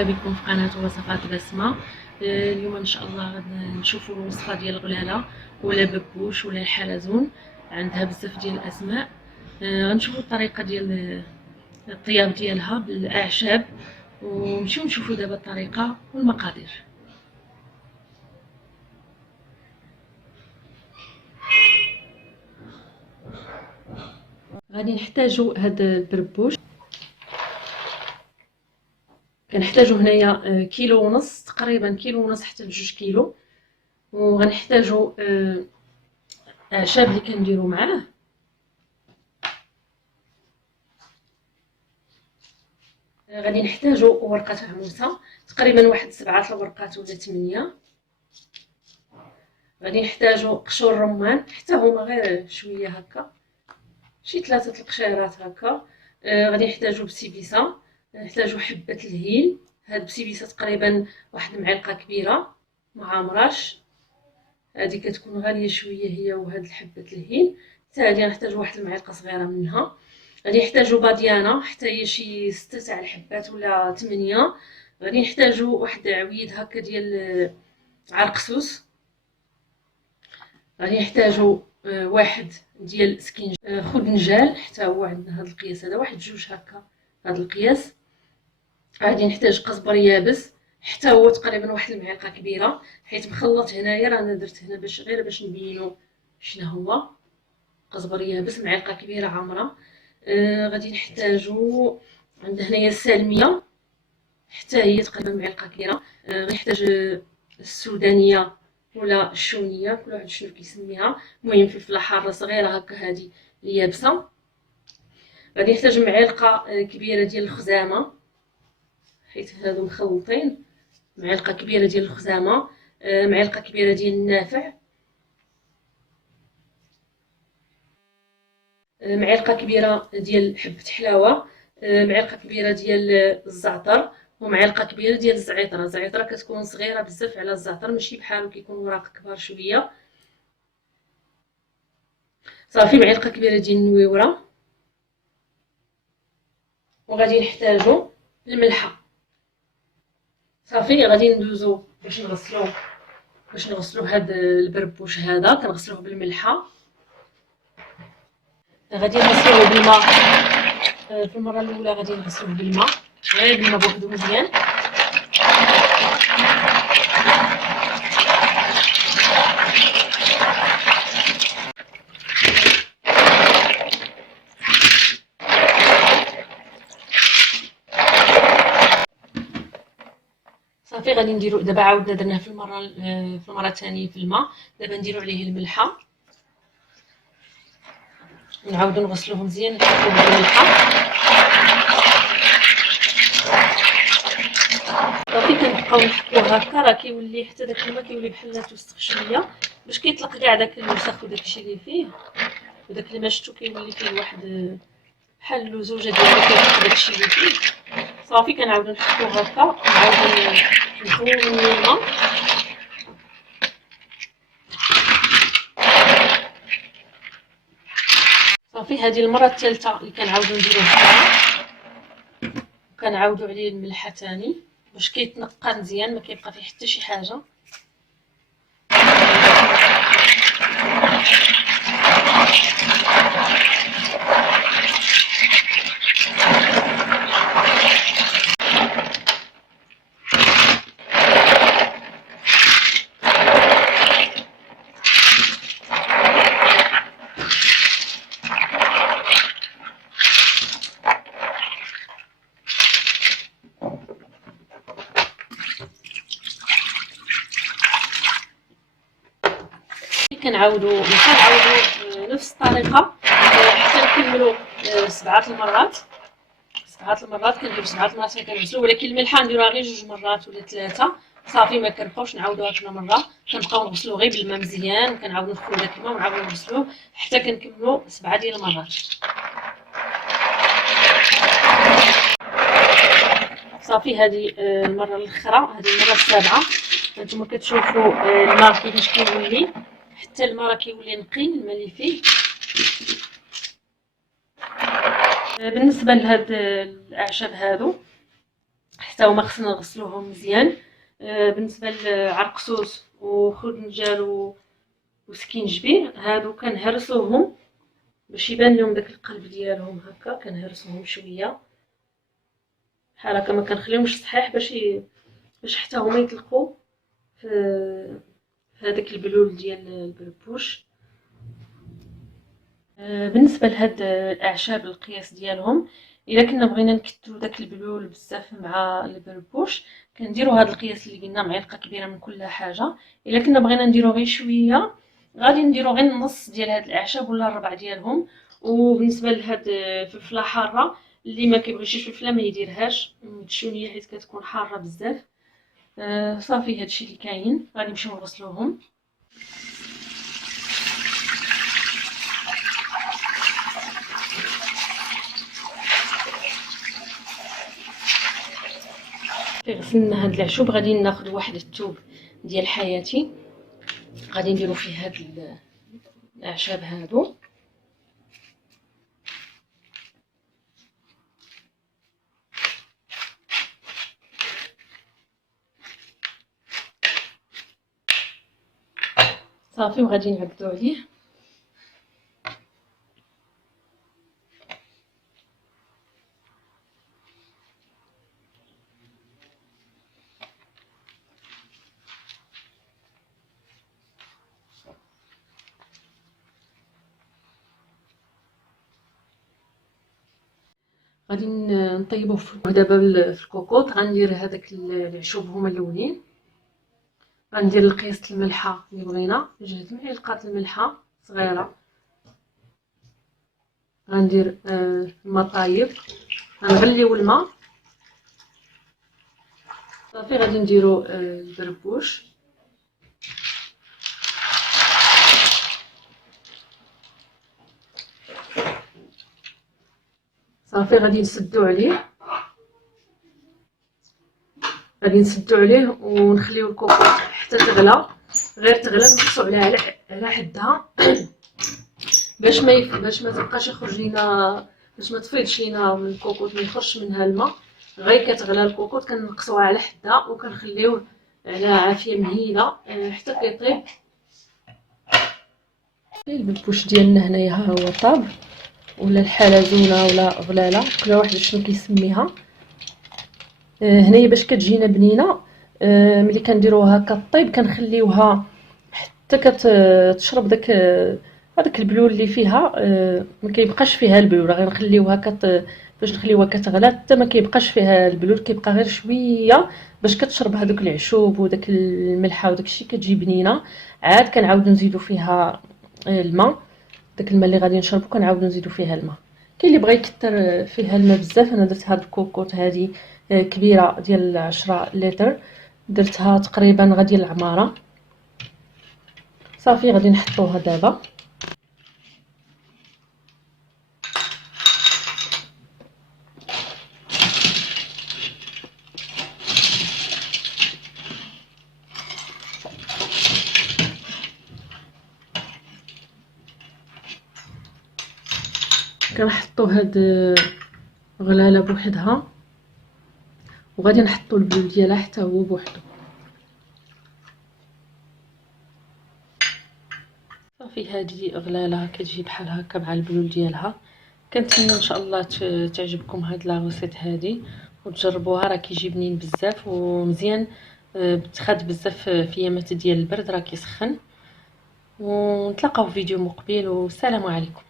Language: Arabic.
مرحبا بكم في قناه وصفات بسمه. اليوم ان شاء الله غادي نشوفوا الوصفه ديال الغلاله ولا ببوش ولا الحلزون، عندها بزاف ديال الاسماء. غنشوفوا الطريقه ديال الطياب ديالها بالاعشاب، ونمشيو نشوفوا دابا الطريقه والمقادير. غادي نحتاجوا هذا البربوش، كنحتاجو هنايا كيلو ونص، تقريبا كيلو ونص حتى ل2 كيلو. وغنحتاجو اعشاب اللي كنديرو معاه. غادي نحتاجو ورقه عموسه، تقريبا واحد 7 الورقات ولا 8. غادي نحتاجو قشور رمان، حتى هما غير شويه هكا، شي 3 القشيرات هكا. غادي نحتاجو بسيبيسه، نحتاجو حبه الهيل. هاد بسيبيسه تقريبا واحد المعلقه كبيره مع مراش، هذه كتكون غاليه شويه هي. وهاد حبه الهيل حتى هذه نحتاجو واحد المعلقه صغيره منها. غادي نحتاجو باديانه حتى هي شي 6 تاع الحبات ولا 8. غادي نحتاجو واحد عويد هكا ديال عرقسوس. غادي نحتاجو واحد ديال سكينج خدنجال، حتى هو عندنا هذا القياس هذا، واحد 2 هكا هذا القياس. غادي نحتاج قزبر يابس، حتى هو تقريبا واحد المعلقه كبيره، حيت مخلط هنايا رانا درت هنا باش غير باش نبينو شنو هو. قزبر يابس معلقه كبيره عامره. غادي نحتاجو عندنا هنايا السالميه، حتى هي تقريبا معلقه كبيره. غنحتاج السودانيه ولا الشونيه، كل واحد شنو كيسميها. المهم فلفله حاره صغيره هكا هذه اليابسه. غادي نحتاج معلقه كبيره ديال الخزامه، حيت هادو مخلطين. معلقه كبيره ديال الخزامه، معلقه كبيره ديال النافع، معلقه كبيره ديال حبه حلاوه، معلقه كبيره ديال الزعتر، ومعلقه كبيره ديال الزعتره. الزعتره كتكون صغيره بزاف على الزعتر، ماشي بحالو كيكون وراق كبار شويه. صافي معلقه كبيره ديال النويوره. وغادي نحتاجو الملحه. صافي غادي ندوزو باش نغسلو هاد البربوش هذا، كنغسلوه بالملحه. غادي نغسلوه بالماء. في المره الاولى غادي نغسلوه بالماء، غير الماء بوحدو مزيان. صافي غادي نديرو دابا، عاودنا درناه في المره الثانيه في الماء. دابا نديرو عليه الملحه، نعاودو نغسلوه مزيان، نحطوه بالملحه. صافي كنبقاو نحكوه هكا، راه كيولي حتى داك الماء كيولي بحال توسخ شويه، باش كيطلق كاع داك الوسخ وداكشي اللي فيه. وداك الماء شتو كيولي فيه واحد بحال اللزوجه ديالو، كيطلق داكشي اللي فيه. صافي كنعاودو نحكوه هكا، نعاودو نخويو منو الماء. صافي هذه المره الثالثه اللي كنعاودو نديروه هكا، وكنعاودو عليه الملحه ثاني باش كيتنقى مزيان، ما كيبقى فيه حتى شي حاجه. كنعاودو نفس الطريقه حتى نكملو 7 المرات. 7 المرات كنديرو 7 المرات كنغسلو، ولكن الملحه نديروها غير 2 مرات ولا 3. صافي ما كنبقاوش نعاودوها كل مره، كنبقاو نغسلو غير بالماء مزيان، كنعاودو نخويو داك الماء ونعاودو نغسلوه حتى كنكملو 7 ديال المرات. صافي هذه المره الاخرى، هذه المره السابعه. هانتوما كتشوفوا الماء كيفاش كيولي، حتى الماء راه كيولي نقي الماء اللي فيه. بالنسبه لهاد الاعشاب هادو، حتى هما خصنا نغسلوهم مزيان. بالنسبه لعرقسوس وخرنجال وسكينجبير هادو كنهرسوهم باش يبان لهم داك القلب ديالهم هكا، كنهرسوهم شويه بحال هكا، ما كنخليهمش صحيح باش حتى هما يطلقوا في هذاك البلول ديال البربوش. بالنسبه لهاد الاعشاب القياس ديالهم، الا كنا بغينا نكتو داك البلول بزاف مع البربوش كنديروا هاد القياس اللي قلنا، معلقه كبيره من كل حاجه. الا كنا بغينا نديرو غير شويه غادي نديرو غير النص ديال هاد الاعشاب ولا الربع ديالهم. وبالنسبه لهاد الفلفله حاره، اللي ما كيبغيش الفلفله ما يديرهاش متشونيه حيت كتكون حاره بزاف. صافي هادشي اللي كاين، غادي نمشيو نغسلوهم. غسلنا هاد العشوب، غادي ناخذ واحد الثوب ديال حياتي، غادي نديرو فيه هاد الاعشاب هادو. صافي وغادي نعبدو عليه. غادي نطيبوه دابا في الكوكوط. غندير هذاك العشوب هما الاولين، غندير القياس الملحه اللي بغينا، جهد معلقه الملحه صغيره. غندير الماء طايب، غنغليو الماء. صافي غادي نديرو البربوش. صافي غادي نسدو عليه، ونخليو الكوكوط حتى تغلى، غير تغلى نقصو على حدها باش ما تبقاش يخرج لينا، باش ما تفيضش لينا من الكوكوط، ما يخرجش منها الماء. غير كتغلى الكوكوط كنقصوها على حدها وكنخليوه على عافيه مهيله حتى كيطيب. البربوش ديالنا هنايا ها هو طاب، ولا الحلزونه ولا غلاله، كل واحد شنو كيسميها. هنايا باش كتجينا بنينه. ملي كنديروها هكا طيب كنخليوها حتى كتشرب هذاك البلول اللي فيها. ما كيبقاش فيها البلول، غنخليوها باش نخليوها كتغلى حتى ما كيبقاش فيها البلول، كيبقى غير شويه باش كتشرب هذوك العشوب وداك الملحه وداك الشيء، كتجي بنينه. عاد كنعاودو نزيدو فيها الماء، داك الماء اللي غادي نشربو كنعاودو نزيدو فيها الماء. كاين اللي بغى يكثر فيها الماء بزاف. انا درت هاد الكوكوط هادي كبيره ديال 10 لتر، درتها تقريبا غادي العماره. صافي غادي نحطوها دابا. كنحطو هاد غلاله بوحدها، وغادي نحطو البلول ديالها حتى هو بوحدو. صافي هذه غلاله كتجي بحال هكا مع البلول ديالها. كنتمنى ان شاء الله تعجبكم هاد لاغوسيت هذه وتجربوها، راه كيجي بنين بزاف ومزيان. بتخاد بزاف في ايامات ديال البرد، راه كيسخن. ونتلاقاو في فيديو مقبل، والسلام عليكم.